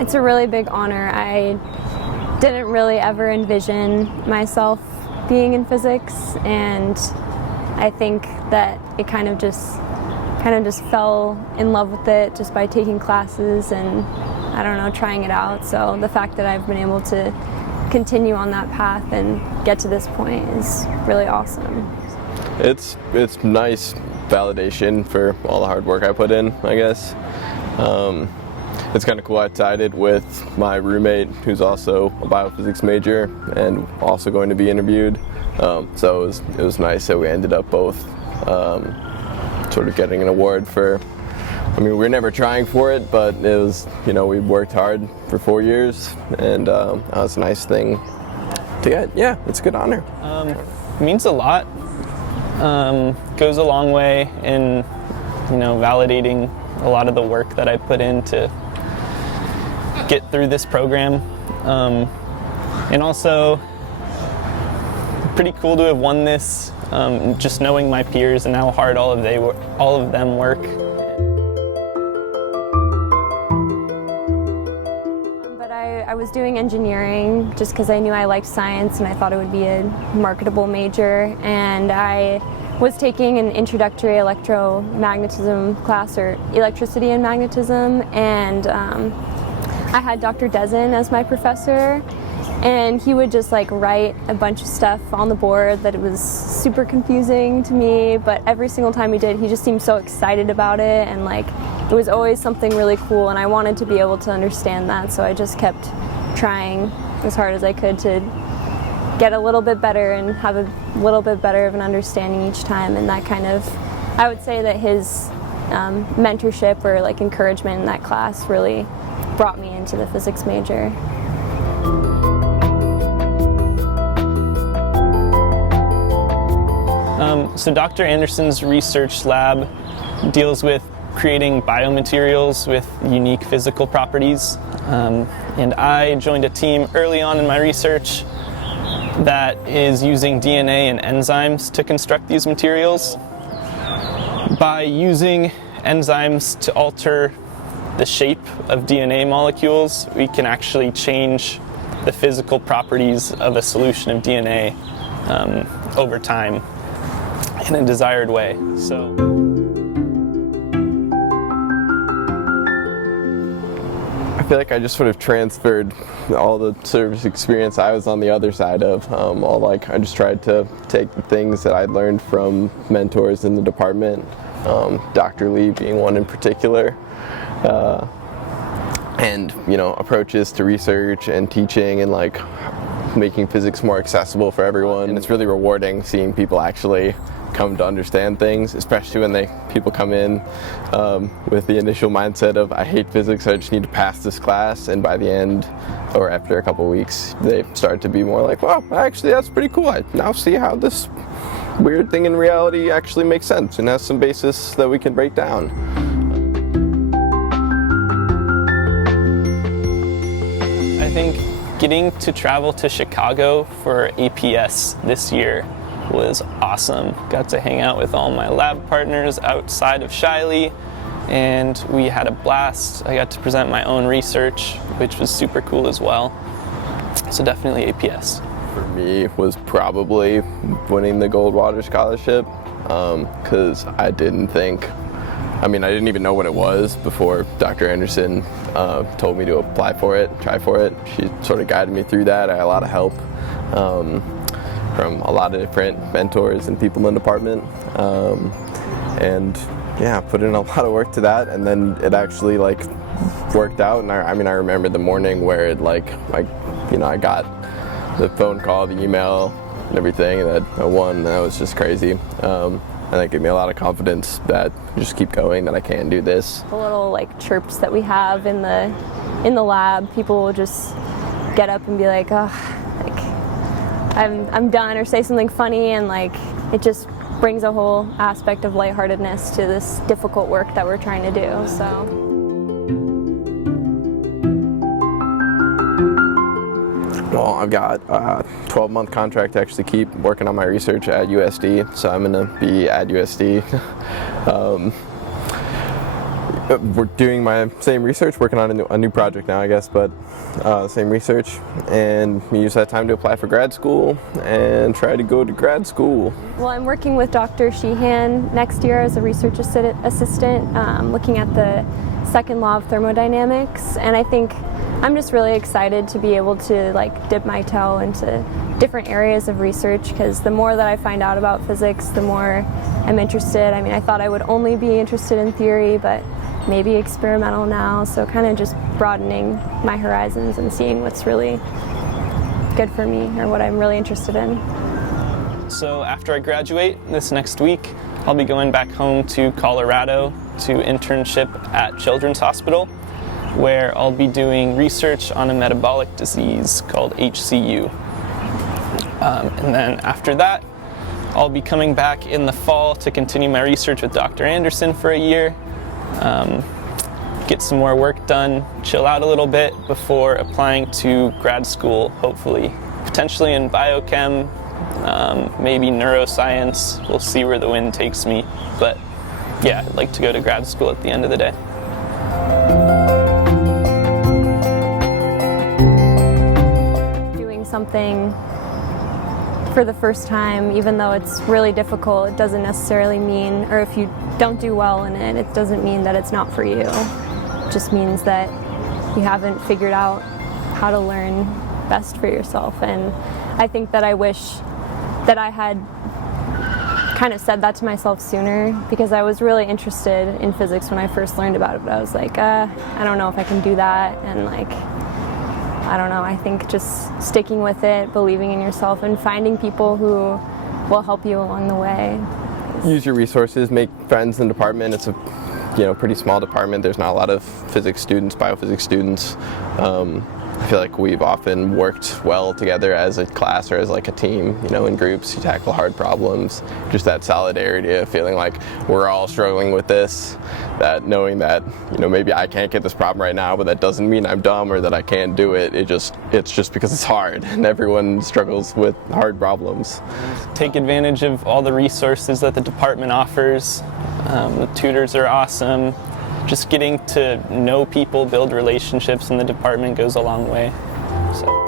It's a really big honor. I didn't really ever envision myself being in physics, and I think that it kind of just fell in love with it just by taking classes and, I don't know, trying it out. So the fact that I've been able to continue on that path and get to this point is really awesome. It's nice validation for all the hard work I put in, I guess. It's kind of cool. I sided with my roommate, who's also a biophysics major and also going to be interviewed. So it was nice that we ended up both sort of getting an award for. I mean, we were never trying for it, but it was, we worked hard for 4 years, and that was a nice thing to get. Yeah, it's a good honor. It means a lot. Goes a long way in, validating a lot of the work that I put in to get through this program, and also pretty cool to have won this. Just knowing my peers and how hard all of them work. But I was doing engineering just because I knew I liked science and I thought it would be a marketable major, and I was taking an introductory electromagnetism class, or electricity and magnetism, and I had Dr. Dezen as my professor, and he would just write a bunch of stuff on the board that it was super confusing to me, but every single time he did, he just seemed so excited about it, and it was always something really cool, and I wanted to be able to understand that, so I just kept trying as hard as I could to get a little bit better and have a little bit better of an understanding each time. And that I would say that his mentorship or encouragement in that class really brought me into the physics major. So Dr. Anderson's research lab deals with creating biomaterials with unique physical properties. And I joined a team early on in my research that is using DNA and enzymes to construct these materials. By using enzymes to alter the shape of DNA molecules, we can actually change the physical properties of a solution of DNA over time in a desired way. So I feel like I just sort of transferred all the service experience I was on the other side of. I just tried to take the things that I'd learned from mentors in the department, Dr. Lee being one in particular, and approaches to research and teaching and making physics more accessible for everyone. And it's really rewarding seeing people actually come to understand things, especially when people come in with the initial mindset of, I hate physics, I just need to pass this class, and by the end, or after a couple weeks, they start to be more like, well, actually that's pretty cool, I now see how this weird thing in reality actually makes sense and has some basis that we can break down. I think getting to travel to Chicago for APS this year was awesome. Got to hang out with all my lab partners outside of Shiley, and we had a blast. I got to present my own research, which was super cool as well. So definitely APS. For me, was probably winning the Goldwater Scholarship, because I didn't even know what it was before Dr. Anderson told me to apply for it, try for it. She sort of guided me through that. I had a lot of help from a lot of different mentors and people in the department, and yeah, put in a lot of work to that, and then it actually worked out. And I remember the morning where it I got the phone call, the email, and everything, and that I won. And that was just crazy, and that gave me a lot of confidence that just keep going, that I can do this. The little chirps that we have in the lab, people will just get up and be like, oh, I'm done, or say something funny, and it just brings a whole aspect of lightheartedness to this difficult work that we're trying to do. So. Well, I've got a 12-month contract to actually keep working on my research at USD, so I'm going to be at USD. We're doing my same research, working on a new project now, I guess, but same research, and we use that time to apply for grad school and try to go to grad school. Well, I'm working with Dr. Sheehan next year as a research assistant, looking at the second law of thermodynamics, and I think I'm just really excited to be able to like dip my toe into different areas of research, because the more that I find out about physics, the more I'm interested. I mean, I thought I would only be interested in theory, but maybe experimental now, so kind of just broadening my horizons and seeing what's really good for me or what I'm really interested in. So after I graduate this next week, I'll be going back home to Colorado to internship at Children's Hospital, where I'll be doing research on a metabolic disease called HCU. And then after that, I'll be coming back in the fall to continue my research with Dr. Anderson for a year, get some more work done, chill out a little bit before applying to grad school, hopefully. Potentially in biochem, maybe neuroscience. We'll see where the wind takes me. But yeah, I'd like to go to grad school at the end of the day. Doing something for the first time, even though it's really difficult, it doesn't necessarily mean, or if you don't do well in it, it doesn't mean that it's not for you. It just means that you haven't figured out how to learn best for yourself. And I think that I wish that I had kind of said that to myself sooner, because I was really interested in physics when I first learned about it, but I was like, I don't know if I can do that, and like, I don't know, I think just sticking with it, believing in yourself, and finding people who will help you along the way. Use your resources, make friends in the department. It's a pretty small department. There's not a lot of physics students, biophysics students. I feel like we've often worked well together as a class or as like a team, in groups. You tackle hard problems. Just that solidarity of feeling like we're all struggling with this, that knowing that, maybe I can't get this problem right now, but that doesn't mean I'm dumb or that I can't do it. It's just because it's hard, and everyone struggles with hard problems. Take advantage of all the resources that the department offers. The tutors are awesome. Just getting to know people, build relationships in the department goes a long way. So.